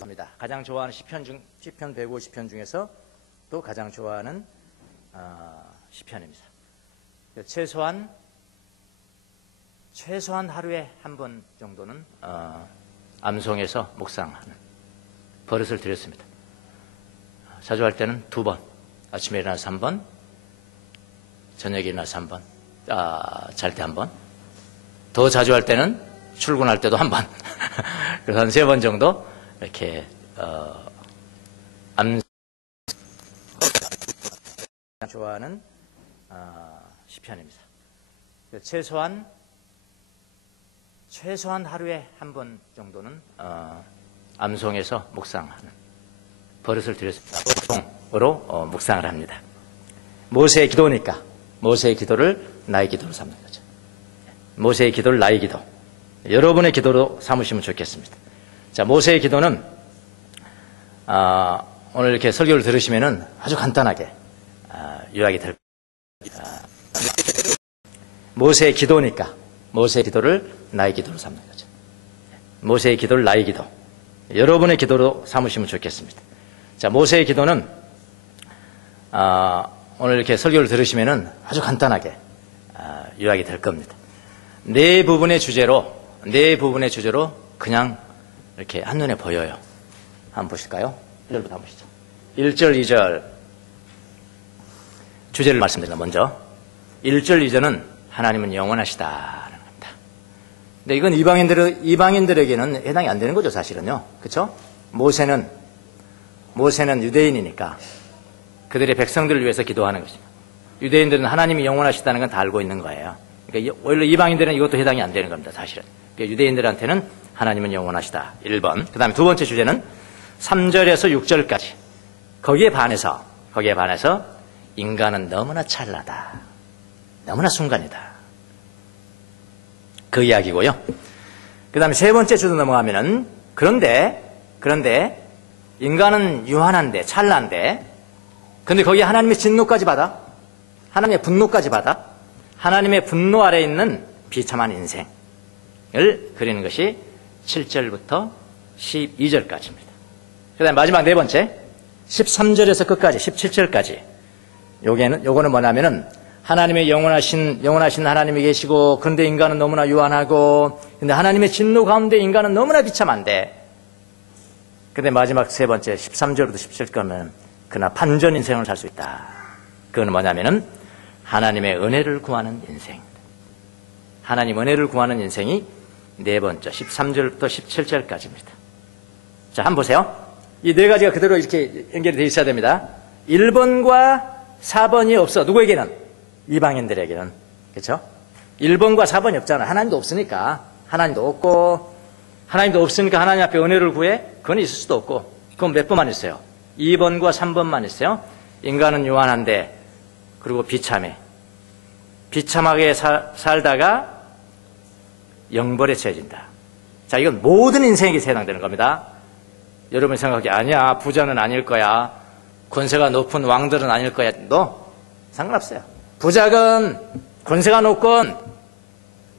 합니다. 가장 좋아하는 시편 150편 중에서 또 가장 좋아하는 시편입니다. 최소한 하루에 한 번 정도는 암송해서 묵상하는 버릇을 들였습니다. 자주 할 때는 2번, 아침에 일어나서 1번, 저녁에 일어나서 1번, 잘 때 1번, 더 자주 할 때는 출근할 때도 1번. 그래서 한 3번 정도 이렇게 좋아하는 시편입니다. 최소한 하루에 한 번 정도는 암송해서 묵상하는 버릇을 들였습니다. 암송으로 묵상을 합니다. 모세의 기도니까 모세의 기도를 나의 기도로 삼는 거죠. 모세의 기도를 나의 기도, 여러분의 기도로 삼으시면 좋겠습니다. 자, 모세의 기도는 오늘 이렇게 설교를 들으시면은 아주 간단하게 요약이 될 겁니다. 모세의 기도니까 모세의 기도를 나의 기도로 삼는 거죠. 모세의 기도를 나의 기도, 여러분의 기도로 삼으시면 좋겠습니다. 자, 모세의 기도는 오늘 이렇게 설교를 들으시면은 아주 간단하게 요약이 될 겁니다. 네 부분의 주제로 그냥 이렇게 한눈에 보여요. 한번 보실까요? 1절부터 한번 보시죠. 1절, 2절 주제를 말씀드립니다. 먼저 1절, 2절은 하나님은 영원하시다라는 겁니다. 근데 이건 이방인들에게는 해당이 안 되는 거죠, 사실은요. 그렇죠? 모세는 유대인이니까 그들의 백성들을 위해서 기도하는 것입니다. 유대인들은 하나님이 영원하시다는 건 다 알고 있는 거예요. 그러니까 원래 이방인들은 이것도 해당이 안 되는 겁니다, 사실은. 그러니까 유대인들한테는 하나님은 영원하시다. 1번. 그 다음에 두 번째 주제는 3절에서 6절까지. 거기에 반해서 인간은 너무나 찰나다. 너무나 순간이다. 그 이야기고요. 그 다음에 세 번째 주로 넘어가면은 그런데 인간은 유한한데 찰나인데 근데 거기에 하나님의 진노까지 받아. 하나님의 분노까지 받아. 하나님의 분노 아래에 있는 비참한 인생을 그리는 것이 7절부터 12절까지입니다. 그 다음에 마지막 네 번째 13절에서 끝까지 17절까지 요거는 뭐냐면은 하나님의 영원하신 하나님이 계시고 그런데 인간은 너무나 유한하고 근데 하나님의 진노 가운데 인간은 너무나 비참한데 근데 마지막 세 번째 13절부터 17절까지는 그러나 반전 인생을 살 수 있다. 그건 뭐냐면은 하나님의 은혜를 구하는 인생입니다. 하나님 은혜를 구하는 인생이 네 번째 13절부터 17절까지입니다. 자, 한번 보세요. 이 네 가지가 그대로 이렇게 연결이 되어 있어야 됩니다. 1번과 4번이 없어. 누구에게는? 이방인들에게는. 그렇죠? 1번과 4번이 없잖아. 하나님도 없으니까. 하나님도 없으니까 하나님 앞에 은혜를 구해? 그건 있을 수도 없고. 그건 몇 번만 있어요? 2번과 3번만 있어요. 인간은 유한한데 그리고 비참하게 살다가 영벌에 처해진다. 자, 이건 모든 인생에게 해당되는 겁니다. 여러분 생각하기 아니야, 부자는 아닐 거야, 권세가 높은 왕들은 아닐 거야. 상관없어요. 부자건 권세가 높건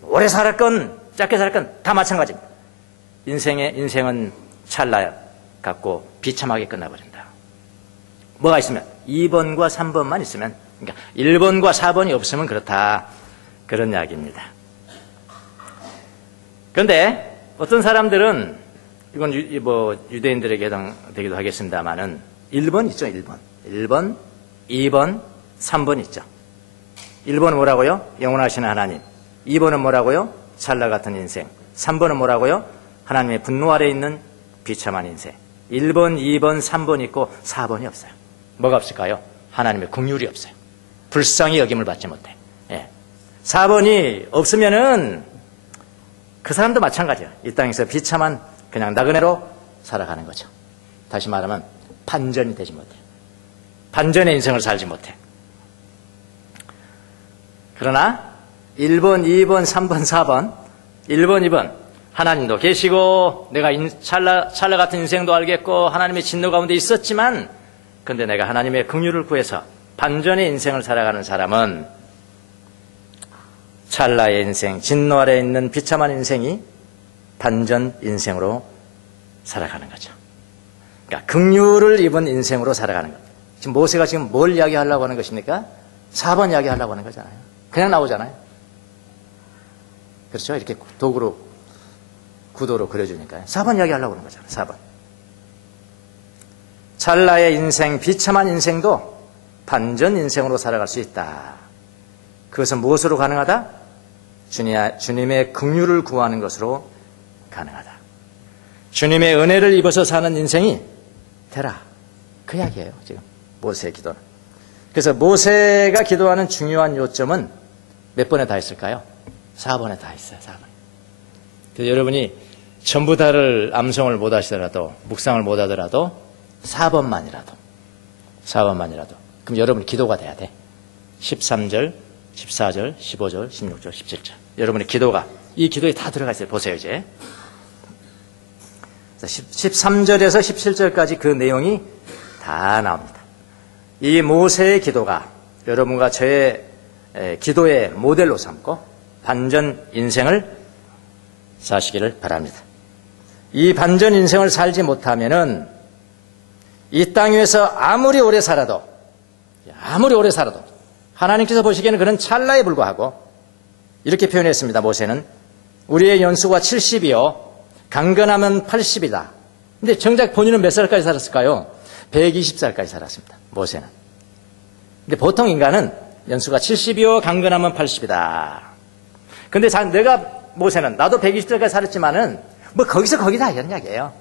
오래 살았건 짧게 살았건 다 마찬가지입니다. 인생은 찰나 같고 비참하게 끝나버린다. 뭐가 있으면 2번과 3번만 있으면, 그러니까 1번과 4번이 없으면 그렇다, 그런 이야기입니다. 그런데 어떤 사람들은 이건 유대인들에게 해당되기도 하겠습니다만은 1번 있죠. 1번, 2번, 3번 있죠. 1번은 뭐라고요? 영원하신 하나님. 2번은 뭐라고요? 찰나 같은 인생. 3번은 뭐라고요? 하나님의 분노 아래에 있는 비참한 인생. 1번, 2번, 3번 있고 4번이 없어요. 뭐가 없을까요? 하나님의 긍휼이 없어요. 불쌍히 여김을 받지 못해. 4번이 없으면은 그 사람도 마찬가지야. 이 땅에서 비참한 그냥 나그네로 살아가는 거죠. 다시 말하면 반전이 되지 못해. 반전의 인생을 살지 못해. 그러나 1번, 2번, 3번, 4번, 1번, 2번 하나님도 계시고 내가 찰나 같은 인생도 알겠고 하나님의 진노 가운데 있었지만 근데 내가 하나님의 긍휼을 구해서 반전의 인생을 살아가는 사람은 찰나의 인생, 진노 아래에 있는 비참한 인생이 반전 인생으로 살아가는 거죠. 그러니까 긍휼을 입은 인생으로 살아가는 것. 지금 모세가 지금 뭘 이야기하려고 하는 것입니까? 4번 이야기하려고 하는 거잖아요. 그냥 나오잖아요. 그렇죠? 이렇게 도구로, 구도로 그려주니까요. 4번 이야기하려고 하는 거잖아요. 4번. 찰나의 인생, 비참한 인생도 반전 인생으로 살아갈 수 있다. 그것은 무엇으로 가능하다? 주님의 긍휼을 구하는 것으로 가능하다. 주님의 은혜를 입어서 사는 인생이 되라. 그 이야기예요, 지금. 모세의 기도는. 그래서 모세가 기도하는 중요한 요점은 몇 번에 다 있을까요? 4번에 다 있어요, 4번. 그래서 여러분이 전부 다를 암송을 못 하시더라도, 묵상을 못 하더라도 4번만이라도. 그럼 여러분이 기도가 돼야 돼. 13절, 14절, 15절, 16절, 17절. 여러분의 기도가, 이 기도에 다 들어가 있어요. 보세요, 이제. 13절에서 17절까지 그 내용이 다 나옵니다. 이 모세의 기도가 여러분과 저의 기도의 모델로 삼고 반전 인생을 사시기를 바랍니다. 이 반전 인생을 살지 못하면은 이 땅 위에서 아무리 오래 살아도 하나님께서 보시기에는 그런 찰나에 불과하고 이렇게 표현했습니다. 모세는 우리의 연수가 70이요 강건하면 80이다. 근데 정작 본인은 몇 살까지 살았을까요? 120살까지 살았습니다. 모세는. 근데 보통 인간은 연수가 70이요 강건하면 80이다. 근데 모세는 나도 120살까지 살았지만은 뭐 거기서 거기다 이런 이야기예요.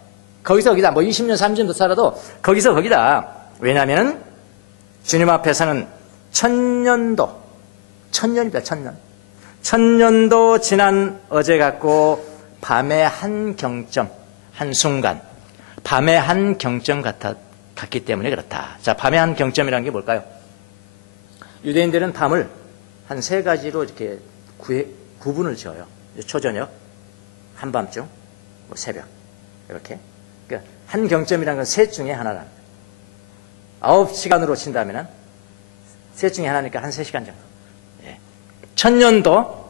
거기서 거기다. 뭐 20년 30년 살아도 거기서 거기다. 왜냐하면은 주님 앞에서는 천년입니다. 천년도 지난 어제 같고 밤의 한 경점, 한 순간, 밤의 한 경점 같기 때문에 그렇다. 자, 밤의 한 경점이라는 게 뭘까요? 유대인들은 밤을 한 세 가지로 이렇게 구분을 지어요. 초저녁, 한밤중, 뭐 새벽, 이렇게. 그러니까 한 경점이라는 건 셋 중에 하나라는 거예요. 9시간으로 친다면 셋 중에 하나니까 한 3시간 정도. 예. 천년도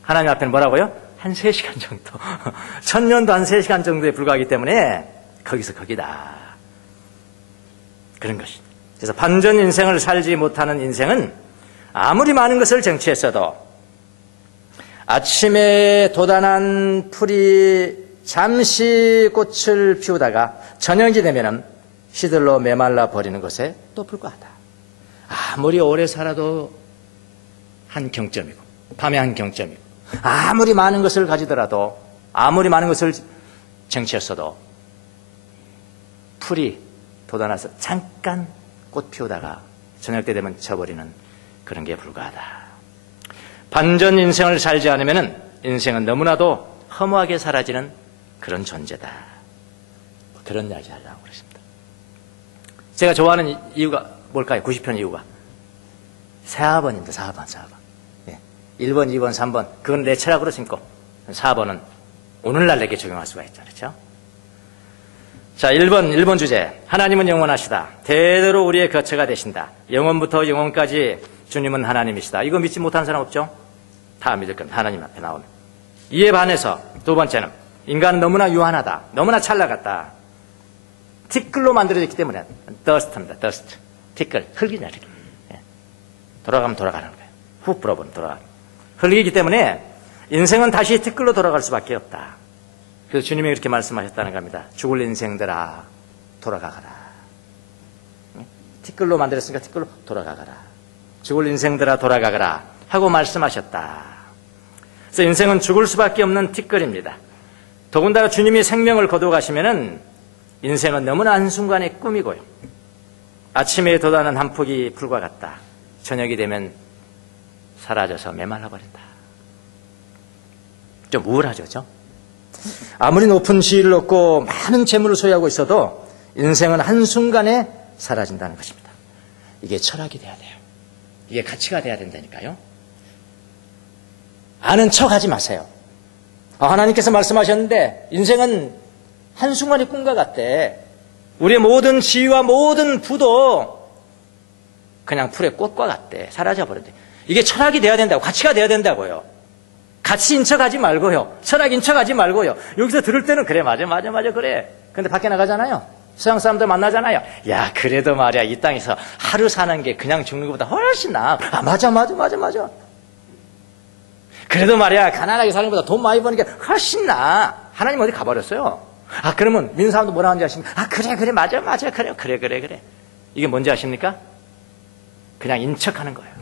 하나님 앞에는 뭐라고요? 한 3시간 정도. 천년도 한 3시간 정도에 불과하기 때문에 거기서 거기다. 그런 것이다. 그래서 반전 인생을 살지 못하는 인생은 아무리 많은 것을 쟁취했어도 아침에 돋아난 풀이 잠시 꽃을 피우다가 저녁이 되면 시들러 메말라 버리는 것에 또 불과하다. 아무리 오래 살아도 한 경점이고 밤의 한 경점이고 아무리 많은 것을 가지더라도 아무리 많은 것을 쟁취했어도 풀이 돋아나서 잠깐 꽃 피우다가 저녁 때 되면 져버리는 그런 게 불과하다. 반전 인생을 살지 않으면 인생은 너무나도 허무하게 사라지는 그런 존재다. 그런 이야기 하려고 그랬습니다. 제가 좋아하는 이유가 뭘까요? 90편 이유가 4번입니다. 4번. 예. 1번, 2번, 3번 그건 내 철학으로 심고 4번은 오늘날 내게 적용할 수가 있죠. 그렇죠? 자, 1번 주제. 하나님은 영원하시다. 대대로 우리의 거처가 되신다. 영원부터 영원까지 주님은 하나님이시다. 이거 믿지 못하는 사람 없죠? 다 믿을 겁니다. 하나님 앞에 나오면. 이에 반해서 두 번째는 인간은 너무나 유한하다. 너무나 찰나갔다. 티끌로 만들어졌기 때문에 더스트입니다. 더스트. 티끌. 흙이냐. 예. 돌아가면 돌아가는 거예요. 훅 불어버리면 돌아가는 거예요. 흙이기 때문에 인생은 다시 티끌로 돌아갈 수밖에 없다. 그래서 주님이 이렇게 말씀하셨다는 겁니다. 죽을 인생들아 돌아가거라. 티끌로 만들었으니까 티끌로 돌아가거라. 죽을 인생들아 돌아가거라 하고 말씀하셨다. 그래서 인생은 죽을 수밖에 없는 티끌입니다. 더군다나 주님이 생명을 거둬가시면은 인생은 너무나 한순간의 꿈이고요. 아침에 돋아난 한 폭이 불과 같다. 저녁이 되면 사라져서 메말라 버린다. 좀 우울하죠, 그렇죠? 아무리 높은 지위를 얻고 많은 재물을 소유하고 있어도 인생은 한순간에 사라진다는 것입니다. 이게 철학이 돼야 돼요. 이게 가치가 돼야 된다니까요. 아는 척하지 마세요. 하나님께서 말씀하셨는데 인생은 한순간의 꿈과 같대. 우리의 모든 지위와 모든 부도 그냥 풀의 꽃과 같대. 사라져버린대. 이게 철학이 돼야 된다고. 가치가 돼야 된다고요. 가치인 척하지 말고요. 철학인 척하지 말고요. 여기서 들을 때는 그래 맞아 그래. 근데 밖에 나가잖아요. 서양 사람들 만나잖아요. 야, 그래도 말이야, 이 땅에서 하루 사는 게 그냥 죽는 것보다 훨씬 나아. 아, 맞아. 그래도 말이야, 가난하게 사는 것보다 돈 많이 버는 게 훨씬 나아. 하나님 어디 가버렸어요. 아, 그러면 믿는 사람도 뭐라 하는지 아십니까? 아, 그래, 맞아, 그래. 이게 뭔지 아십니까? 그냥 인척하는 거예요.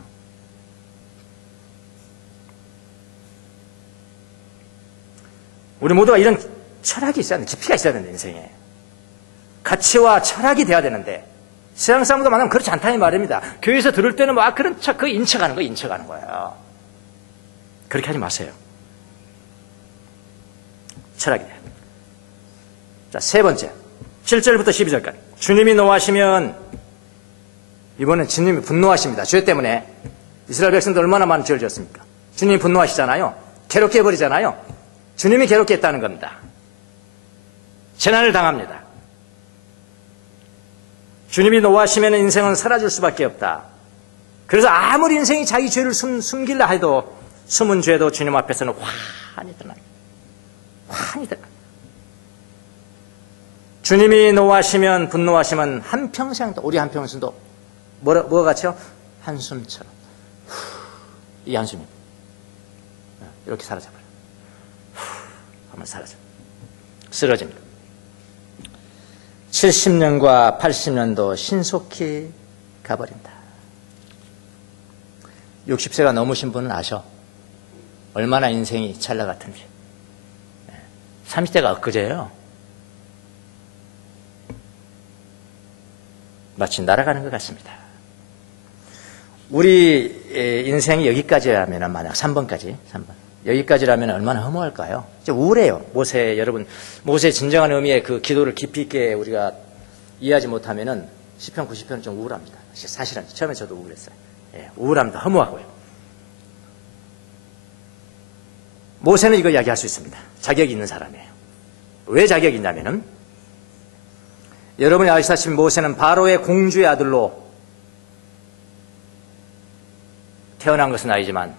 우리 모두가 이런 철학이 있어야 되는데, 깊이가 있어야 되는데, 인생에. 가치와 철학이 돼야 되는데, 서양 사람도 만나면 그렇지 않다는 말입니다. 교회에서 들을 때는 뭐, 그런 척, 그 인척하는 거예요. 그렇게 하지 마세요. 철학이 돼요. 자, 세 번째. 7절부터 12절까지. 주님이 노하시면, 이번엔 주님이 분노하십니다. 죄 때문에. 이스라엘 백성들 얼마나 많은 죄를 지었습니까? 주님이 분노하시잖아요. 괴롭게 해버리잖아요. 주님이 괴롭게 했다는 겁니다. 재난을 당합니다. 주님이 노하시면 인생은 사라질 수밖에 없다. 그래서 아무리 인생이 자기 죄를 숨기려 해도 숨은 죄도 주님 앞에서는 환히 드러납니다. 주님이 노하시면 분노하시면 한평생도, 우리 한평생도 뭐가 같죠? 한숨처럼 이 한숨입니다. 이렇게 사라져버려요. 한번 사라져 쓰러집니다. 70년과 80년도 신속히 가버린다. 60세가 넘으신 분은 아셔. 얼마나 인생이 찰나 같은지. 30대가 엊그제예요. 마치 날아가는 것 같습니다. 우리 인생이 여기까지라면, 만약 3번까지, 여기까지라면 얼마나 허무할까요? 우울해요. 여러분, 모세의 진정한 의미의 그 기도를 깊이 있게 우리가 이해하지 못하면은 10편, 90편은 좀 우울합니다. 사실은 처음에 저도 우울했어요. 우울합니다. 허무하고요. 모세는 이거 이야기할 수 있습니다. 자격이 있는 사람이에요. 왜 자격이 있냐면은, 여러분이 아시다시피 모세는 바로의 공주의 아들로 태어난 것은 아니지만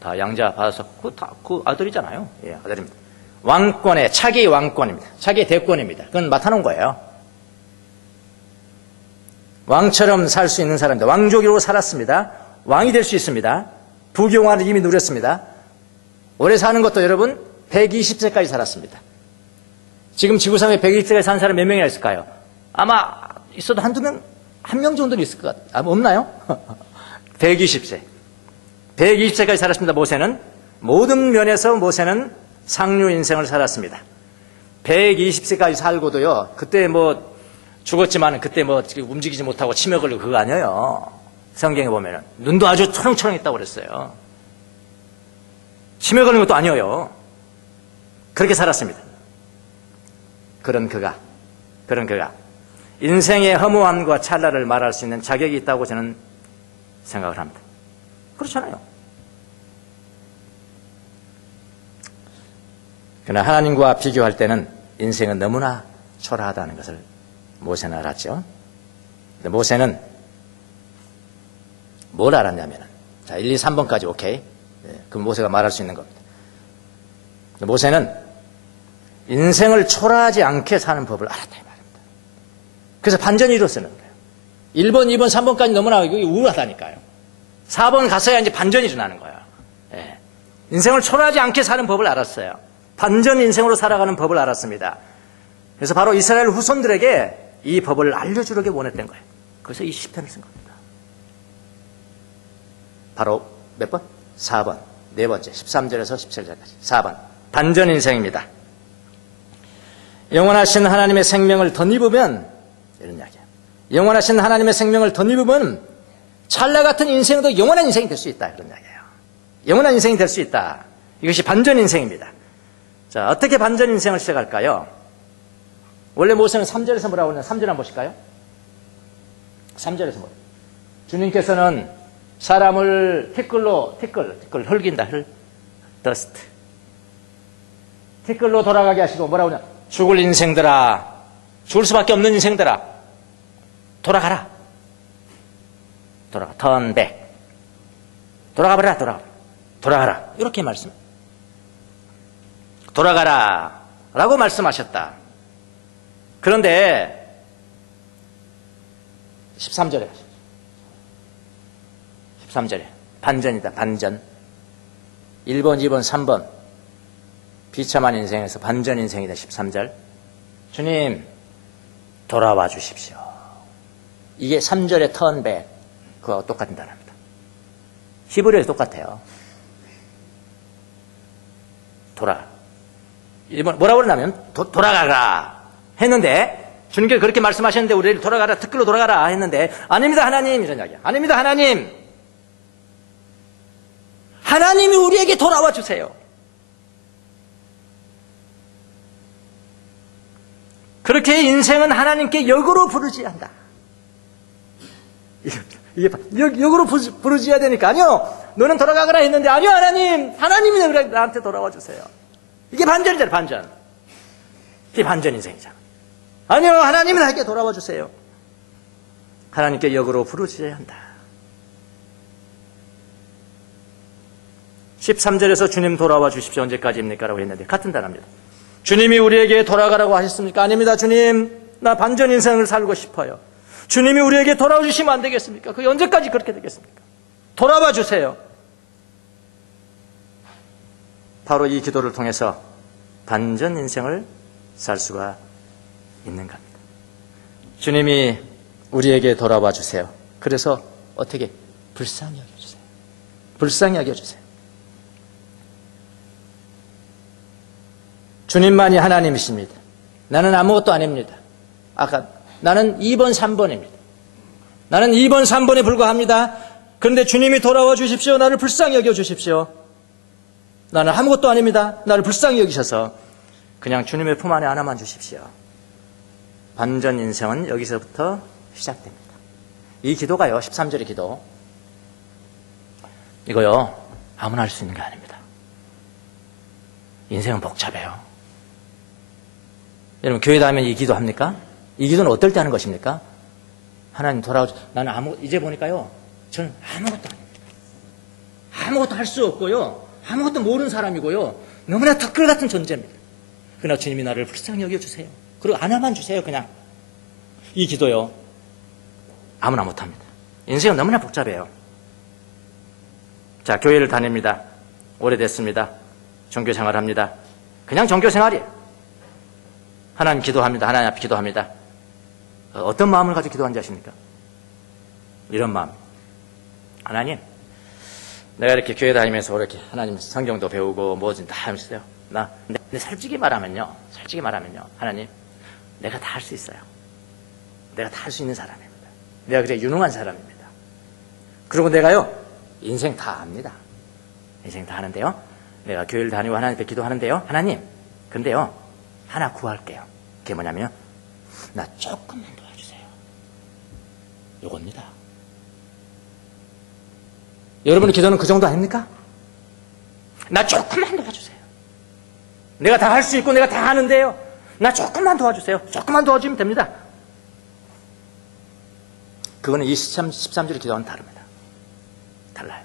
다 양자 받아서 그 아들이잖아요. 예, 아들입니다. 왕권의 차기 왕권입니다. 차기 대권입니다. 그건 맡아놓은 거예요. 왕처럼 살 수 있는 사람입니다. 왕족으로 살았습니다. 왕이 될 수 있습니다. 부귀영화를 이미 누렸습니다. 오래 사는 것도 여러분 120세까지 살았습니다. 지금 지구상에 120세까지 사는 사람 몇 명이나 있을까요? 아마 있어도 한두 명, 한 명 정도는 있을 것 같아요. 아마 없나요? 120세. 120세까지 살았습니다. 모세는 모든 면에서 모세는 상류 인생을 살았습니다. 120세까지 살고도요, 그때 뭐 죽었지만 그때 뭐 움직이지 못하고 치매 걸리고 그거 아니에요. 성경에 보면은 눈도 아주 초롱초롱했다고 그랬어요. 치매 걸린 것도 아니에요. 그렇게 살았습니다. 그런 그가 인생의 허무함과 찰나를 말할 수 있는 자격이 있다고 저는 생각을 합니다. 그렇잖아요. 그러나 하나님과 비교할 때는 인생은 너무나 초라하다는 것을 모세는 알았죠. 근데 모세는 뭘 알았냐면, 자, 1, 2, 3번까지 오케이. 그럼 모세가 말할 수 있는 겁니다. 모세는 인생을 초라하지 않게 사는 법을 알았다 이 말입니다. 그래서 반전이 일어서는 거예요. 1번, 2번, 3번까지 너무나 우울하다니까요. 4번 갔어야 이제 반전이 일어나는 거예요. 예. 인생을 초라하지 않게 사는 법을 알았어요. 반전 인생으로 살아가는 법을 알았습니다. 그래서 바로 이스라엘 후손들에게 이 법을 알려주려고 원했던 거예요. 그래서 이 시편을 쓴 겁니다. 바로 몇 번? 4번. 네 번째. 13절에서 17절까지. 4번. 반전 인생입니다. 영원하신 하나님의 생명을 덧입으면, 이런 이야기예요. 영원하신 하나님의 생명을 덧입으면 찰나 같은 인생도 영원한 인생이 될 수 있다. 그런 이야기예요. 영원한 인생이 될 수 있다. 이것이 반전 인생입니다. 자, 어떻게 반전 인생을 시작할까요? 원래 모세는 3절에서 뭐라고 하냐? 3절 한번 보실까요? 3절에서 뭐예요? 주님께서는 사람을 티끌 흙인다. 더스트. 티끌로 돌아가게 하시고 뭐라고 하냐? 죽을 인생들아, 죽을 수밖에 없는 인생들아, 돌아가라. turn back. 돌아가라. 이렇게 돌아가라. 라고 말씀하셨다. 그런데 13절에 13절에 반전이다. 반전. 1번, 2번, 3번 비참한 인생에서 반전 인생이다. 13절. 주님 돌아와 주십시오. 이게 3절의 턴백 그거하고 똑같은 단어입니다. 히브리어에서 똑같아요. 뭐라고 그러냐면 돌아가라 했는데 주님께서 그렇게 말씀하셨는데 우리를 돌아가라, 특별로 돌아가라 했는데 아닙니다 하나님 이런 이야기야. 아닙니다 하나님. 하나님이 우리에게 돌아와 주세요. 그렇게 인생은 하나님께 역으로 부르지한다. 이게 역으로 부르지어야 되니까 아니요. 너는 돌아가거라 했는데 아니요 하나님. 하나님이 나한테 돌아와 주세요. 이게 반전이잖아요. 반전. 이게 반전 인생이잖아. 아니요 하나님이 나에게 돌아와 주세요. 하나님께 역으로 부르지어야 한다. 13절에서 주님 돌아와 주십시오. 언제까지입니까? 라고 했는데 같은 단어입니다. 주님이 우리에게 돌아가라고 하셨습니까? 아닙니다 주님. 나 반전 인생을 살고 싶어요. 주님이 우리에게 돌아와 주시면 안 되겠습니까? 그게 언제까지 그렇게 되겠습니까? 돌아와 주세요. 바로 이 기도를 통해서 반전 인생을 살 수가 있는 겁니다. 주님이 우리에게 돌아와 주세요. 그래서 어떻게? 불쌍히 여겨주세요. 불쌍히 여겨주세요. 주님만이 하나님이십니다. 나는 아무것도 아닙니다. 아까 나는 2번, 3번입니다. 나는 2번, 3번에 불과합니다. 그런데 주님이 돌아와 주십시오. 나를 불쌍히 여겨주십시오. 나는 아무것도 아닙니다. 나를 불쌍히 여기셔서 그냥 주님의 품 안에 하나만 주십시오. 반전 인생은 여기서부터 시작됩니다. 이 기도가요, 13절의 기도. 이거요, 아무나 할 수 있는 게 아닙니다. 인생은 복잡해요. 여러분, 교회 다니면 이 기도 합니까? 이 기도는 어떨 때 하는 것입니까? 하나님 돌아오죠. 나는 이제 보니까요, 저는 아무것도 아닙니다. 아무것도 할 수 없고요, 아무것도 모르는 사람이고요, 너무나 덧글 같은 존재입니다. 그러나 주님이 나를 불쌍히 여겨주세요. 그리고 하나만 주세요, 그냥. 이 기도요, 아무나 못합니다. 인생은 너무나 복잡해요. 자, 교회를 다닙니다. 오래됐습니다. 종교 생활합니다. 그냥 종교 생활이에요. 하나님 기도합니다. 하나님 앞에 기도합니다. 어떤 마음을 가지고 기도하는지 아십니까? 이런 마음. 하나님, 내가 이렇게 교회 다니면서 이렇게 하나님 성경도 배우고 뭐든 다 하면서요. 근데 솔직히 말하면요. 하나님, 내가 다 할 수 있어요. 내가 다 할 수 있는 사람입니다. 내가 그래 유능한 사람입니다. 그리고 내가요, 인생 다 합니다. 인생 다 하는데요. 내가 교회를 다니고 하나님 앞에 기도하는데요. 하나님, 근데요, 하나 구할게요. 그게 뭐냐면, 나 조금만 도와주세요. 요겁니다. 여러분의 기도는 그 정도 아닙니까? 나 조금만 도와주세요. 내가 다 할 수 있고 내가 다 하는데요. 나 조금만 도와주세요. 조금만 도와주면 됩니다. 그거는 이 13절의 기도와는 다릅니다. 달라요.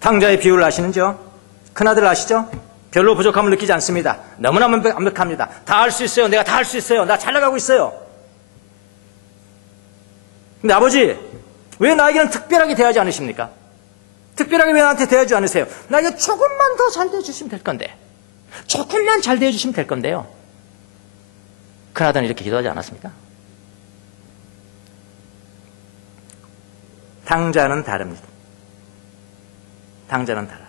탕자의 비유를 아시는죠? 큰아들 아시죠? 별로 부족함을 느끼지 않습니다. 너무나 완벽합니다. 다 할 수 있어요. 내가 다 할 수 있어요. 나 잘 나가고 있어요. 근데 아버지, 왜 나에게는 특별하게 대하지 않으십니까? 특별하게 왜 나한테 대하지 않으세요? 나에게 조금만 더 잘 대해주시면 될 건데. 조금만 잘 대해주시면 될 건데요. 큰아들은 이렇게 기도하지 않았습니까? 탕자는 다릅니다. 탕자는 달라요.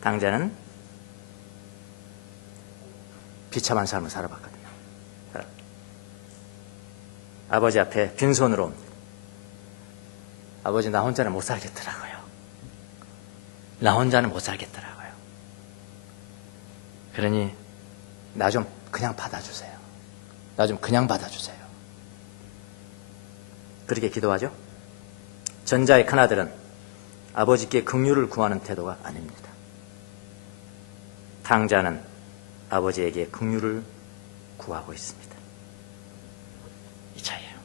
탕자는 비참한 삶을 살아봤거든요. 아버지 앞에 빈손으로 옵니다. 아버지, 나 혼자는 못 살겠더라고요. 나 혼자는 못 살겠더라고요. 그러니 나 좀 그냥 받아주세요. 나 좀 그냥 받아주세요. 그렇게 기도하죠? 전자의 큰아들은 아버지께 긍휼을 구하는 태도가 아닙니다. 탕자는 아버지에게 긍휼을 구하고 있습니다. 이 차이예요.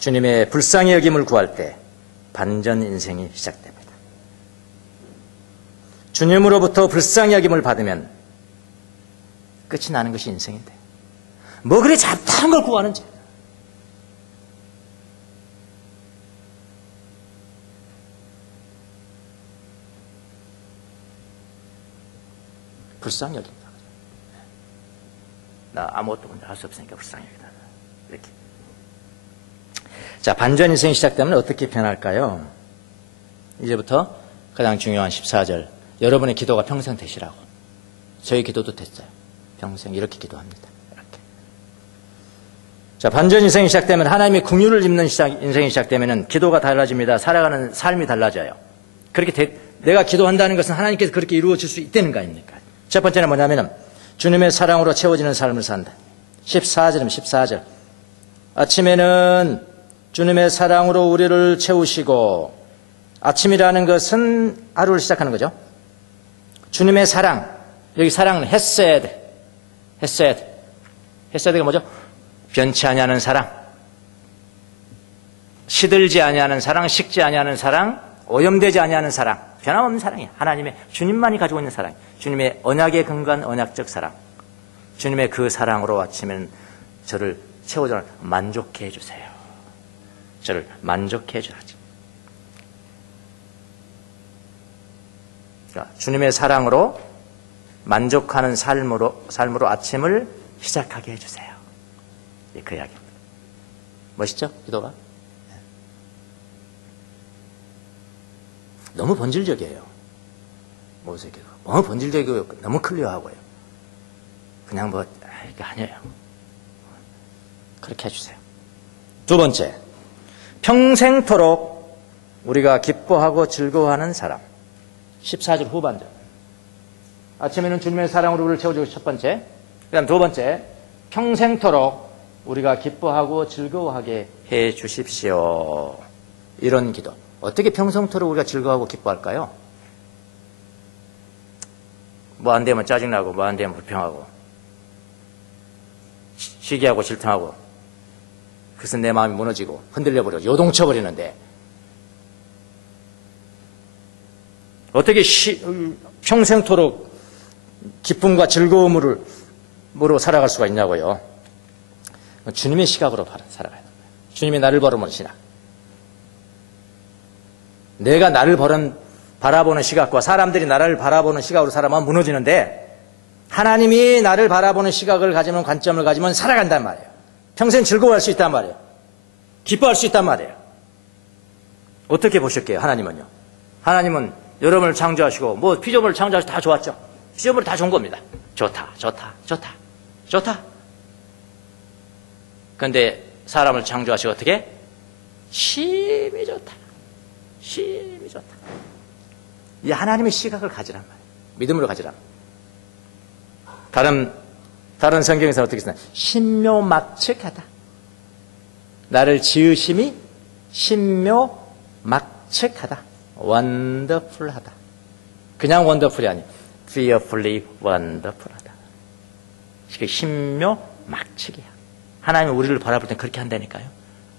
주님의 불쌍히 여김을 구할 때 반전 인생이 시작됩니다. 주님으로부터 불쌍히 여김을 받으면 끝이 나는 것이 인생인데 뭐 그리 잡다한 걸 구하는지, 불쌍히 여긴다. 나 아무것도 할 수 없으니까 불쌍히 여긴다. 이렇게. 자, 반전 인생이 시작되면 어떻게 변할까요? 이제부터 가장 중요한 14절. 여러분의 기도가 평생 되시라고. 저희 기도도 됐어요. 평생 이렇게 기도합니다. 이렇게. 자, 반전 인생이 시작되면 하나님의 긍휼을 입는 인생이 시작되면 기도가 달라집니다. 살아가는 삶이 달라져요. 그렇게 내가 기도한다는 것은 하나님께서 그렇게 이루어질 수 있다는 거 아닙니까? 첫 번째는 뭐냐면 주님의 사랑으로 채워지는 삶을 산다. 14절이면 14절. 아침에는 주님의 사랑으로 우리를 채우시고, 아침이라는 것은 하루를 시작하는 거죠. 주님의 사랑, 여기 사랑은 헤세드. 헤세드가 뭐죠? 변치 아니하는 사랑, 시들지 아니하는 사랑, 식지 아니하는 사랑, 오염되지 아니하는 사랑, 변함없는 사랑이에요. 하나님의 주님만이 가지고 있는 사랑, 주님의 언약에 근거한 언약적 사랑, 주님의 그 사랑으로 아침에는 저를 채워줘 만족해 해주세요. 저를 만족해 해줘야지. 그러니까 주님의 사랑으로 만족하는 삶으로 아침을 시작하게 해주세요. 그 이야기입니다. 멋있죠? 기도가? 너무 본질적이에요. 모세의 기도. 너무 본질적이고 너무 클리어하고요. 그냥 이게 아니에요. 그렇게 해주세요. 두 번째, 평생토록 우리가 기뻐하고 즐거워하는 사람. 14절 후반절. 아침에는 주님의 사랑으로 우리를 채워주고 첫 번째. 그 다음 두 번째, 평생토록 우리가 기뻐하고 즐거워하게 해 주십시오. 이런 기도. 어떻게 평생토록 우리가 즐거워하고 기뻐할까요? 뭐 안 되면 짜증나고, 뭐 안 되면 불평하고, 시기하고 질투하고, 그래서 내 마음이 무너지고 흔들려버려 요동쳐버리는데, 어떻게 평생토록 기쁨과 즐거움으로 살아갈 수가 있냐고요. 주님의 시각으로 살아가야 됩니다. 주님이 나를 바라보는 시각. 내가 나를 바라보는 시각과 사람들이 나를 바라보는 시각으로 살아가면 무너지는데, 하나님이 나를 바라보는 시각을 가지면, 관점을 가지면 살아간단 말이에요. 평생 즐거워할 수 있단 말이에요. 기뻐할 수 있단 말이에요. 어떻게 보실게요? 하나님은요. 하나님은 여러분을 창조하시고 뭐 피조물을 창조하시고 다 좋았죠. 피조물이 다 좋은 겁니다. 좋다. 그런데 사람을 창조하시고 어떻게? 심히 좋다. 이 하나님의 시각을 가지란 말이에요. 믿음으로 가지란 말이에요. 다른 성경에서 어떻게 쓰나요? 신묘막측하다. 나를 지으심이 신묘막측하다. 원더풀하다. 그냥 원더풀이 아니에요. fearfully wonderful하다. 이게 신묘막측이야. 하나님은 우리를 바라볼 땐 그렇게 한다니까요.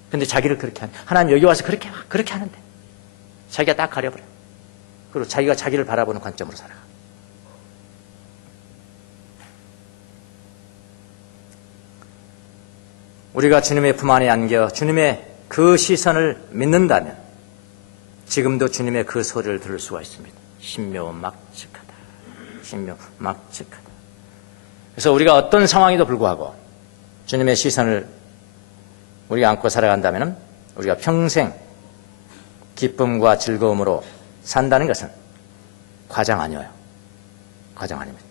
근데 자기를 그렇게 하는, 하나님 여기 와서 그렇게 하는데 자기가 딱 가려버려. 그리고 자기가 자기를 바라보는 관점으로 살아가. 우리가 주님의 품 안에 안겨 주님의 그 시선을 믿는다면 지금도 주님의 그 소리를 들을 수가 있습니다. 신묘막측하다. 그래서 우리가 어떤 상황에도 불구하고 주님의 시선을 우리가 안고 살아간다면 우리가 평생 기쁨과 즐거움으로 산다는 것은 과장 아니에요. 과장 아닙니다.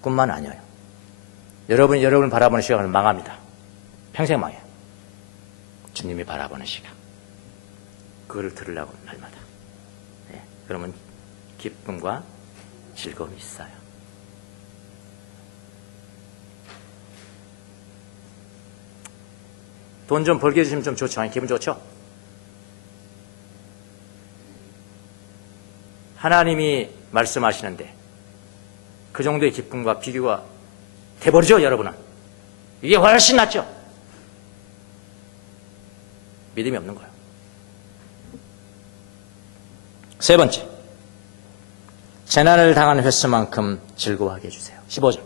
꿈만 아니에요. 여러분을 바라보는 시각을 망합니다. 평생 망해요. 주님이 바라보는 시각. 그거를 들으려고 날마다. 네, 그러면 기쁨과 즐거움이 있어요. 돈 좀 벌게 해주시면 좀 좋죠. 아니, 기분 좋죠? 하나님이 말씀하시는데 그 정도의 기쁨과 비교가 돼버리죠, 여러분은. 이게 훨씬 낫죠? 믿음이 없는 거예요. 세 번째, 재난을 당한 횟수만큼 즐거워하게 해주세요. 15절.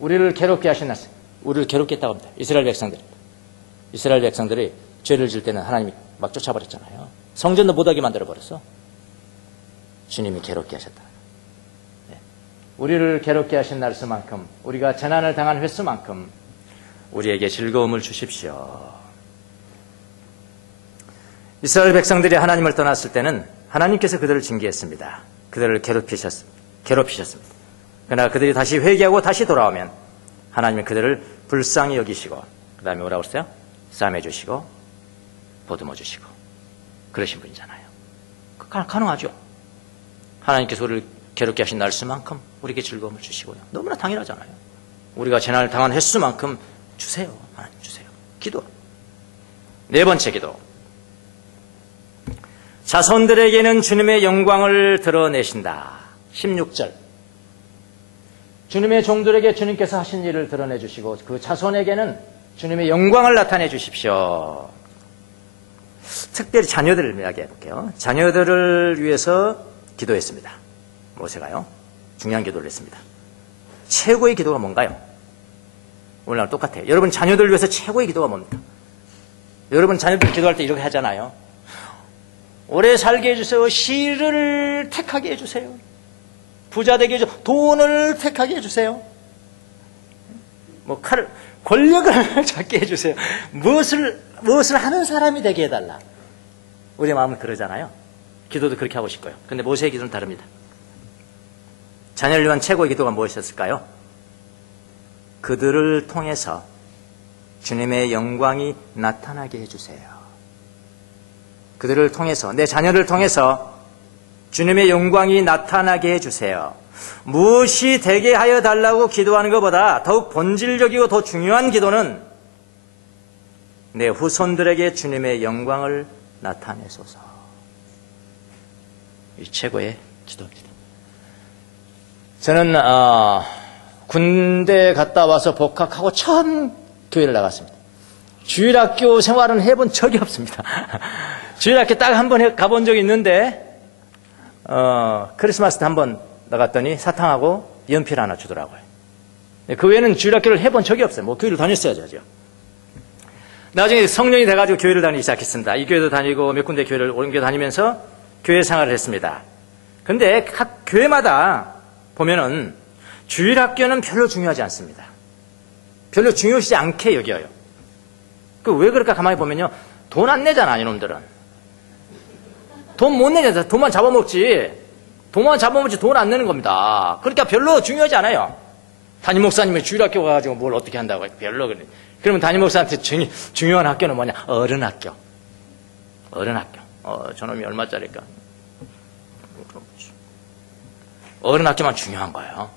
우리를 괴롭게 하신 날, 우리를 괴롭게 했다고 합니다. 이스라엘 백성들이 죄를 질 때는 하나님이 막 쫓아버렸잖아요. 성전도 못하게 만들어버렸어. 주님이 괴롭게 하셨다. 네. 우리를 괴롭게 하신 날수만큼, 우리가 재난을 당한 횟수만큼 우리에게 즐거움을 주십시오. 이스라엘 백성들이 하나님을 떠났을 때는 하나님께서 그들을 징계했습니다. 그들을 괴롭히셨습니다. 그러나 그들이 다시 회개하고 다시 돌아오면 하나님은 그들을 불쌍히 여기시고 그 다음에 뭐라고 했어요? 싸매 주시고 보듬어 주시고 그러신 분이잖아요. 가능하죠. 하나님께서 우리를 괴롭게 하신 날수만큼 우리에게 즐거움을 주시고요. 너무나 당연하잖아요. 우리가 재난을 당한 횟수만큼 주세요. 하나님 주세요. 기도. 네 번째 기도. 자손들에게는 주님의 영광을 드러내신다. 16절. 주님의 종들에게 주님께서 하신 일을 드러내 주시고 그 자손에게는 주님의 영광을 나타내 주십시오. 특별히 자녀들을 이야기해 볼게요. 자녀들을 위해서 기도했습니다. 모세가요. 중요한 기도를 했습니다. 최고의 기도가 뭔가요? 오늘날 똑같아요. 여러분 자녀들을 위해서 최고의 기도가 뭡니까? 여러분 자녀들 기도할 때 이렇게 하잖아요. 오래 살게 해주세요. 시를 택하게 해주세요. 부자 되게 해주세요. 돈을 택하게 해주세요. 권력을 잡게 해주세요. 무엇을 하는 사람이 되게 해달라. 우리 마음은 그러잖아요. 기도도 그렇게 하고 싶고요. 그런데 모세의 기도는 다릅니다. 자녀를 위한 최고의 기도가 무엇이었을까요? 그들을 통해서 주님의 영광이 나타나게 해주세요. 그들을 통해서, 내 자녀를 통해서 주님의 영광이 나타나게 해주세요. 무엇이 되게 하여 달라고 기도하는 것보다 더욱 본질적이고 더 중요한 기도는 내 후손들에게 주님의 영광을 나타내소서. 이 최고의 기도입니다. 저는 군대 갔다 와서 복학하고 처음 교회를 나갔습니다. 주일학교 생활은 해본 적이 없습니다. 주일학교 딱 한 번 가본 적이 있는데 크리스마스 때 한 번 나갔더니 사탕하고 연필 하나 주더라고요. 그 외에는 주일학교를 해본 적이 없어요. 뭐 교회를 다녔어야죠. 나중에 성년이 돼가지고 교회를 다니기 시작했습니다. 이 교회도 다니고 몇 군데 교회를 옮겨 다니면서 교회 생활을 했습니다. 근데 각 교회마다 보면은 주일학교는 별로 중요하지 않습니다. 별로 중요시지 않게 여겨요. 왜 그럴까 가만히 보면요. 돈 안 내잖아, 이놈들은. 돈 못 내잖아. 돈만 잡아먹지. 돈만 잡아먹지 돈 안 내는 겁니다. 그러니까 별로 중요하지 않아요. 담임 목사님이 주일학교 가가지고 뭘 어떻게 한다고 해요. 별로 그래. 그러면 담임 목사한테 중요한 학교는 뭐냐? 어른학교. 어른학교. 저놈이 얼마짜리일까? 어른학교만 중요한 거예요.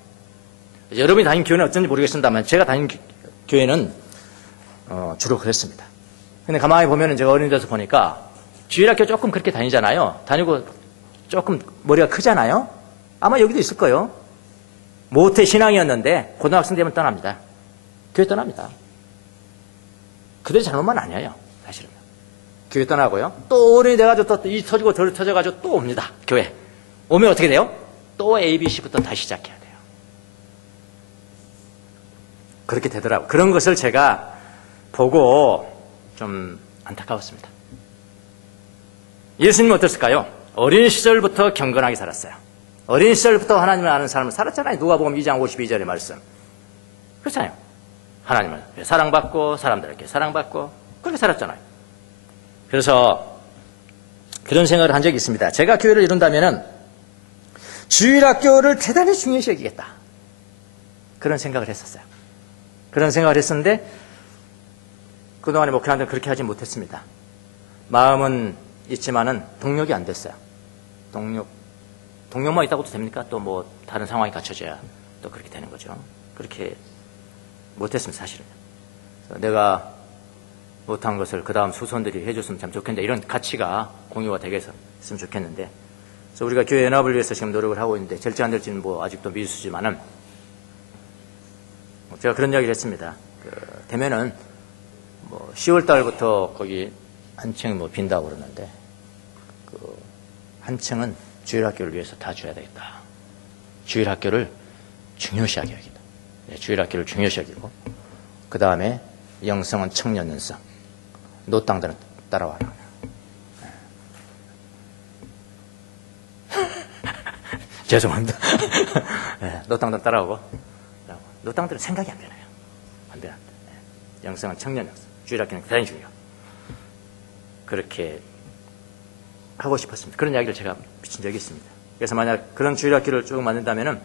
여러분이 다닌 교회는 어쩐지 모르겠습니다만 제가 다닌 교회는 주로 그랬습니다. 근데 가만히 보면은 제가 어린이 돼서 보니까 주일학교 조금 그렇게 다니잖아요. 다니고 조금 머리가 크잖아요. 아마 여기도 있을 거예요. 모태 신앙이었는데 고등학생 되면 떠납니다. 교회 떠납니다. 그들의 잘못만 아니에요. 사실은. 교회 떠나고요. 또 어른이 돼가지고 또 이 터지고 저 터져가지고 또 옵니다. 교회. 오면 어떻게 돼요? 또 ABC부터 다시 시작해야 돼요. 그렇게 되더라고요. 그런 것을 제가 보고 좀 안타까웠습니다. 예수님은 어땠을까요? 어린 시절부터 경건하게 살았어요. 어린 시절부터 하나님을 아는 삶을 살았잖아요. 누가복음 2장 52절의 말씀. 그렇잖아요. 하나님을 사랑받고 사람들에게 사랑받고 그렇게 살았잖아요. 그래서 그런 생각을 한 적이 있습니다. 제가 교회를 이룬다면은 주일학교를 대단히 중요시 여기겠다. 그런 생각을 했었어요. 그런 생각을 했었는데 그동안에 목회하는데 그렇게 하지 못했습니다. 마음은 있지만은 동력이 안 됐어요. 동력만 있다고도 됩니까? 또 뭐 다른 상황이 갖춰져야 또 그렇게 되는 거죠. 그렇게 못했습니다, 사실은. 내가 못한 것을 그 다음 후손들이 해줬으면 참 좋겠는데 이런 가치가 공유가 되게 했으면 좋겠는데 그래서 우리가 교회 연합을 위해서 지금 노력을 하고 있는데 될지 안 될지는 뭐 아직도 미수지만은 제가 그런 이야기를 했습니다. 되면은 뭐 10월 달부터 거기 한 층 뭐 빈다고 그러는데 한 층은 주일학교를 위해서 다 줘야 되겠다. 주일학교를 중요시하게 여기다. 주일학교를 중요시 여기고 그 다음에 영성은 청년연성 노땅들은 따라와라. 죄송합니다. 네, 노땅들 따라오고. 노땅들은 생각이 안 되나요? 안 돼요. 네. 영성은 청년 영성. 주일학교는 대단히 중요하고. 그렇게 하고 싶었습니다. 그런 이야기를 제가 비친 적이 있습니다. 그래서 만약 그런 주일학교를 쭉 만든다면은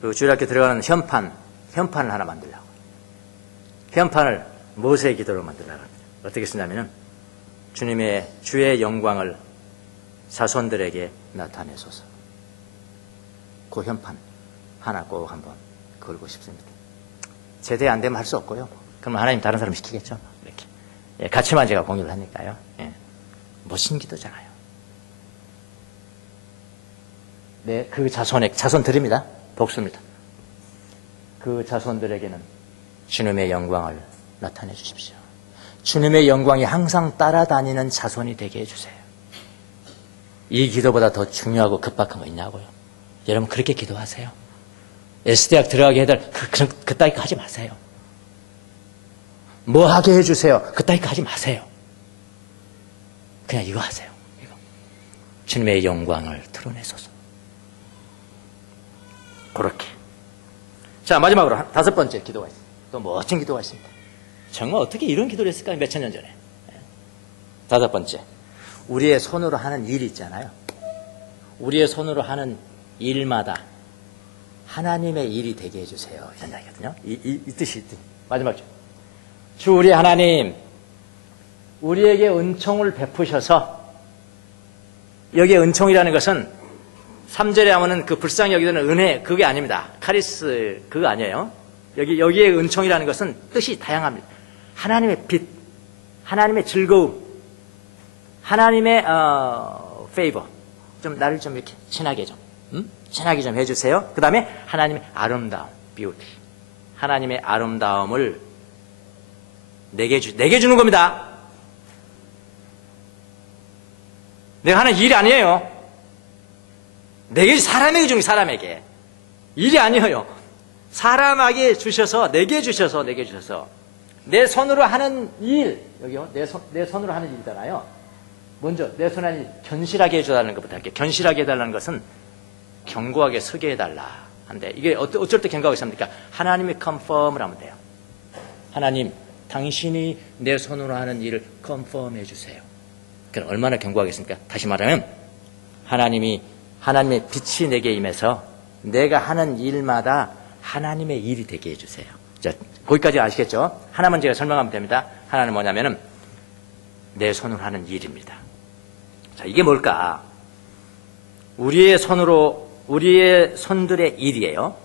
그 주일학교 들어가는 현판을 하나 만들려고. 현판을 모세의 기도로 만들려고 합니다. 어떻게 쓰냐면은 주님의 주의 영광을 자손들에게 나타내소서. 그 현판 하나 꼭 한번 걸고 싶습니다. 제대 안 되면 할 수 없고요. 그러면 하나님 다른 사람 시키겠죠. 이렇게. 예, 같이만 제가 공유를 하니까요. 예. 멋진 기도잖아요. 네, 그 자손들입니다. 복수입니다. 그 자손들에게는 주님의 영광을 나타내 주십시오. 주님의 영광이 항상 따라다니는 자손이 되게 해주세요. 이 기도보다 더 중요하고 급박한 거 있냐고요. 여러분 그렇게 기도하세요. S대학 들어가게 해달 그따위 거 하지 마세요. 뭐 하게 해주세요. 그따위 거 하지 마세요. 그냥 이거 하세요. 이거. 주님의 영광을 드러내소서. 그렇게. 자, 마지막으로 다섯 번째 기도가 있습니다. 또 멋진 기도가 있습니다. 정말 어떻게 이런 기도를 했을까요? 몇천 년 전에. 다섯 번째. 우리의 손으로 하는 일 있잖아요. 우리의 손으로 하는 일마다 하나님의 일이 되게 해주세요. 이런 이야기거든요. 이 뜻이 마지막 주 우리 하나님, 우리에게 은총을 베푸셔서, 여기에 은총이라는 것은 3절에 하면은 그 불쌍히 여기는 은혜, 그게 아닙니다. 카리스, 그거 아니에요. 여기에 은총이라는 것은 뜻이 다양합니다. 하나님의 빛, 하나님의 즐거움, 하나님의 페이버, 좀 나를 좀 이렇게 친하게 친하게 좀 해주세요. 그 다음에 하나님의 아름다움, beauty, 하나님의 아름다움을 내게 주는 겁니다. 내가 하는 일이 아니에요. 사람에게 주는 게 사람에게. 일이 아니에요. 사람에게 주셔서, 내게 주셔서. 내 손으로 하는 일, 여기요. 내 손으로 하는 일이잖아요. 먼저, 내 손에 하는 일, 견실하게 해줘달라는 것부터 할게요. 견실하게 해달라는 것은 견고하게 서게 해달라. 한데, 이게 어쩔 때 견고하게 삽니까? 하나님이 컨펌을 하면 돼요. 하나님, 당신이 내 손으로 하는 일을 컨펌 해주세요. 그럼 얼마나 견고하겠습니까? 다시 말하면, 하나님의 빛이 내게 임해서 내가 하는 일마다 하나님의 일이 되게 해주세요. 자, 거기까지 아시겠죠? 하나만 제가 설명하면 됩니다. 하나는 뭐냐면은 내 손으로 하는 일입니다. 자, 이게 뭘까? 우리의 손들의 일이에요.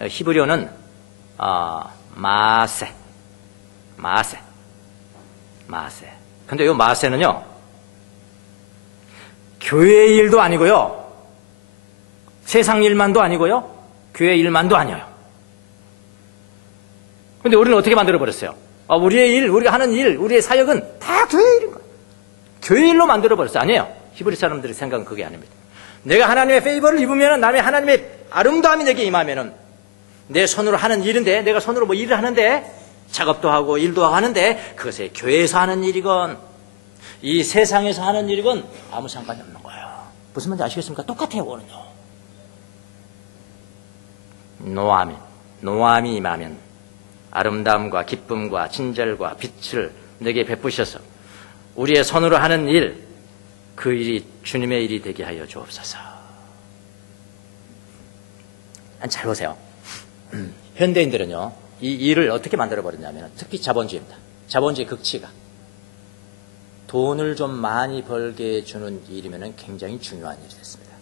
히브리어는 마세. 근데 이 마세는요, 교회 일도 아니고요, 세상 일만도 아니고요, 교회 일만도 아니에요. 근데 우리는 어떻게 만들어버렸어요? 우리의 일, 우리가 하는 일, 우리의 사역은 다 교회 일인 거예요. 교회 일로 만들어버렸어요. 아니에요. 히브리 사람들의 생각은 그게 아닙니다. 내가 하나님의 페이버를 입으면, 남의 하나님의 아름다움이 내게 임하면은, 내 손으로 하는 일인데, 내가 손으로 뭐 일을 하는데, 작업도 하고 일도 하는데, 그것이 교회에서 하는 일이건 이 세상에서 하는 일이건 아무 상관이 없는 거예요. 무슨 말인지 아시겠습니까? 똑같아요, 오는요. 노함이 임하면 아름다움과 기쁨과 친절과 빛을 내게 베푸셔서 우리의 손으로 하는 일, 그 일이 주님의 일이 되게 하여 주옵소서. 잘 보세요. 현대인들은요, 이 일을 어떻게 만들어버렸냐면, 특히 자본주의입니다. 자본주의 극치가 돈을 좀 많이 벌게 해주는 일이면 굉장히 중요한 일이 됐습니다.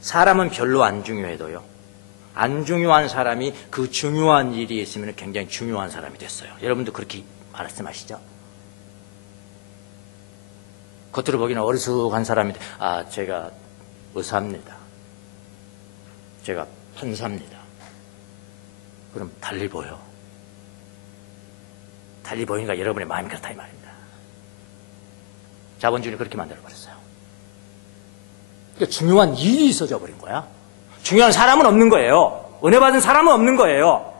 사람은 별로 안 중요해도요, 안 중요한 사람이 그 중요한 일이 있으면 굉장히 중요한 사람이 됐어요. 여러분도 그렇게 말씀하시죠? 겉으로 보기는 어리숙한 사람인데, 제가 의사입니다. 제가 판사입니다. 그럼 달리 보여. 달리 보이니까 여러분의 마음이 그렇다 이 말입니다. 자본주의를 그렇게 만들어버렸어요. 그러니까 중요한 일이 있어져 버린 거야. 중요한 사람은 없는 거예요. 은혜 받은 사람은 없는 거예요.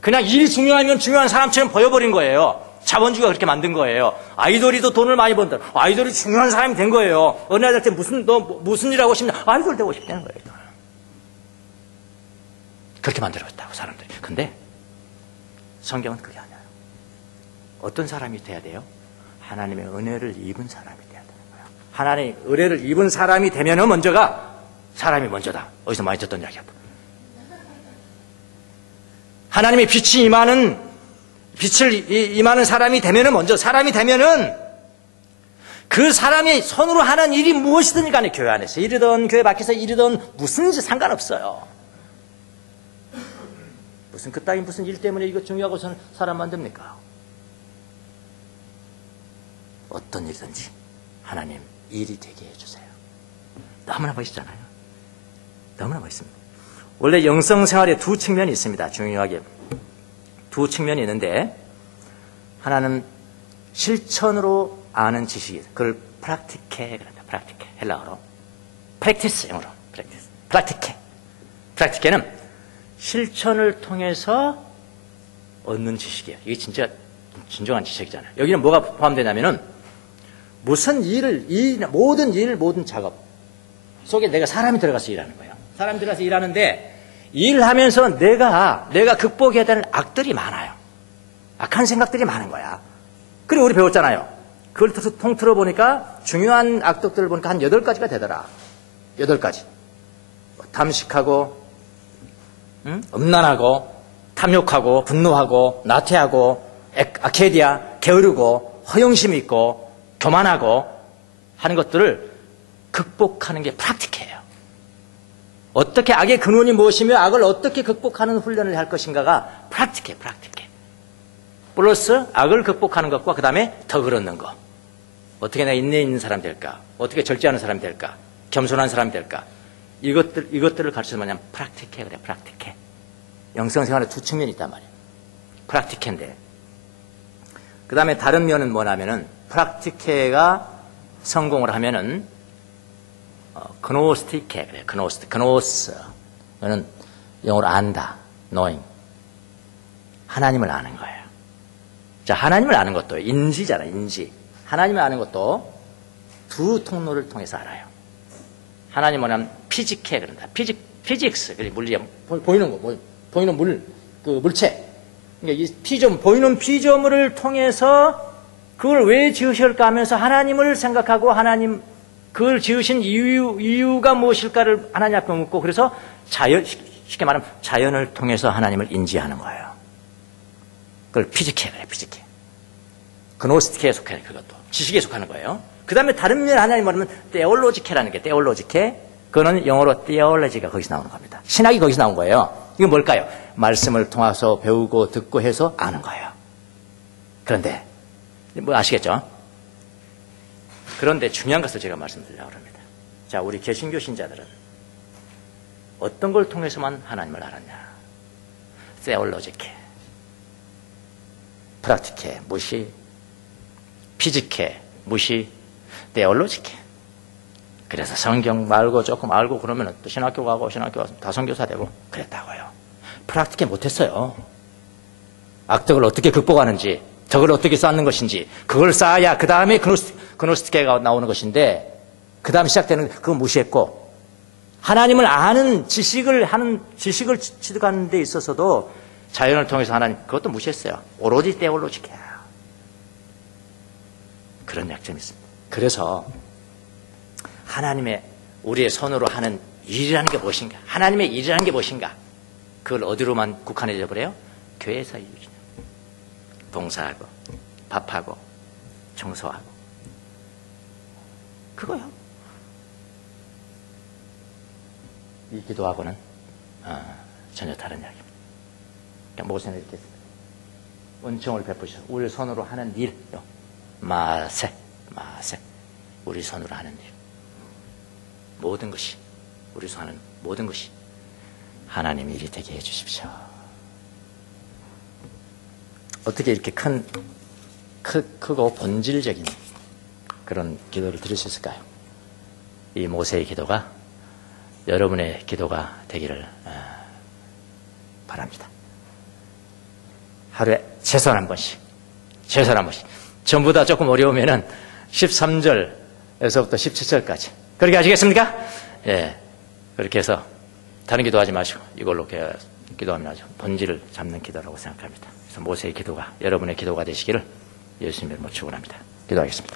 그냥 일이 중요하면 중요한 사람처럼 보여버린 거예요. 자본주의가 그렇게 만든 거예요. 아이돌이 더 돈을 많이 번다. 아이돌이 중요한 사람이 된 거예요. 어느 날한테 무슨 일 하고 싶냐? 아이돌 되고 싶다는 거예요. 그렇게 만들어졌다고, 사람들이. 근데 성경은 그게 아니에요. 어떤 사람이 돼야 돼요? 하나님의 은혜를 입은 사람이 돼야 되는 거예요. 하나님의 은혜를 입은 사람이 되면은 먼저가 사람이 먼저다. 어디서 많이 듣던 이야기야. 하나님의 빛이 빛을 임하는 사람이 되면은 먼저, 사람이 되면은 그 사람이 손으로 하는 일이 무엇이든 간에 교회 안에서 일이든 교회 밖에서 일이든 무슨지 상관없어요. 무슨 일 때문에 이거 중요하고선 사람 만듭니까? 어떤 일이든지 하나님 일이 되게 해주세요. 너무나 멋있잖아요. 너무나 멋있습니다. 원래 영성생활에 두 측면이 있습니다. 중요하게 두 측면이 있는데, 하나는 실천으로 아는 지식이, 그걸 프락티케 그런다. 프락티케, 헬라어로 프랙티스, 영어로 프랙티스, 프락티케. 프락티케는 실천을 통해서 얻는 지식이에요. 이게 진짜 진정한 지식이잖아요. 여기는 뭐가 포함되냐면은 무슨 일을, 모든 작업 속에 내가 사람이 들어가서 일하는 거예요. 사람이 들어가서 일하는데 일하면서 내가 극복해야 되는 악들이 많아요. 악한 생각들이 많은 거야. 그리고 우리 배웠잖아요. 그걸 통틀어 보니까 중요한 악독들을 보니까 한 8가지가 되더라. 8가지. 탐식하고, 음란하고, 탐욕하고, 분노하고, 나태하고, 아케디아, 게으르고, 허영심 있고, 교만하고 하는 것들을 극복하는 게 프락티케예요. 어떻게 악의 근원이 무엇이며 악을 어떻게 극복하는 훈련을 할 것인가가 프락티케. 플러스 악을 극복하는 것과 그 다음에 덕을 얻는 것. 어떻게 내가 인내 있는 사람이 될까? 어떻게 절제하는 사람이 될까? 겸손한 사람이 될까? 이것들을 가르치는 뭐냐면 프락티케. 그래, 프락티케. 영성생활에 두 측면이 있단 말이에요. 프락티케인데, 그 다음에 다른 면은 뭐냐면은 프락티케가 성공을 하면은 그노스티케, 그래, 그노스. 이거는 영어로 안다, knowing. 하나님을 아는 거예요. 자, 하나님을 아는 것도 인지잖아, 인지. 하나님을 아는 것도 두 통로를 통해서 알아요. 하나님 뭐냐면 피지케 그런다. 피직스, 물리, 보이는 거, 보이는 물체. 그러니까 이 피조물, 보이는 피조물을 통해서 그걸 왜 지으실까 하면서 하나님을 생각하고 그걸 지으신 이유가 무엇일까를 하나님 앞에 묻고, 그래서 쉽게 말하면 자연을 통해서 하나님을 인지하는 거예요. 그걸 피지케 그래, 피지케. 그노스티케에 속하는 그것도. 지식에 속하는 거예요. 그 다음에 다른 면 하나님 말하면 테올로지케라는 게, 테올로지케. 그거는 영어로 테올로지가 거기서 나오는 겁니다. 신학이 거기서 나온 거예요. 이건 뭘까요? 말씀을 통해서 배우고 듣고 해서 아는 거예요. 그런데 뭐 아시겠죠? 그런데 중요한 것을 제가 말씀드리려고 합니다. 자, 우리 개신교 신자들은 어떤 걸 통해서만 하나님을 알았냐? 테올로지케, 프락티케 무시, 피지케 무시, 테올로지케. 그래서 성경 말고 조금 알고 그러면 또 신학교 가고 다 선교사 되고 그랬다고요. 프락티케 못했어요. 악덕을 어떻게 극복하는지, 덕을 어떻게 쌓는 것인지, 그걸 쌓아야 그 다음에 그노스티케가 나오는 것인데, 그 다음 시작되는 그거 무시했고, 하나님을 아는 지식을 취득하는 데 있어서도 자연을 통해서 하나님, 그것도 무시했어요. 오로지 테올로지케야. 그런 약점이 있습니다. 그래서 하나님의 우리의 손으로 하는 일이라는 게 무엇인가? 하나님의 일이라는 게 무엇인가? 그걸 어디로만 국한해져 버려요? 교회에서 이루어지는 봉사하고 밥하고 청소하고 그거요. 이 기도하고는 전혀 다른 이야기입니다. 그러니까 모세는 이렇게 은총을 베푸셔 우리 손으로 하는 일, 마세 우리 손으로 하는 일, 모든 것이 우리 손으로 하는 모든 것이 하나님 일이 되게 해주십시오. 어떻게 이렇게 크고 본질적인 그런 기도를 드릴 수 있을까요? 이 모세의 기도가 여러분의 기도가 되기를 바랍니다. 하루에 최소한 한 번씩 최소한 한 번씩. 전부 다 조금 어려우면은 13절에서부터 17절까지. 그렇게 하시겠습니까? 예. 그렇게 해서 다른 기도하지 마시고 이걸로 기도하면 아주 본질을 잡는 기도라고 생각합니다. 그래서 모세의 기도가 여러분의 기도가 되시기를 예수님의 이름으로 축원합니다. 기도하겠습니다.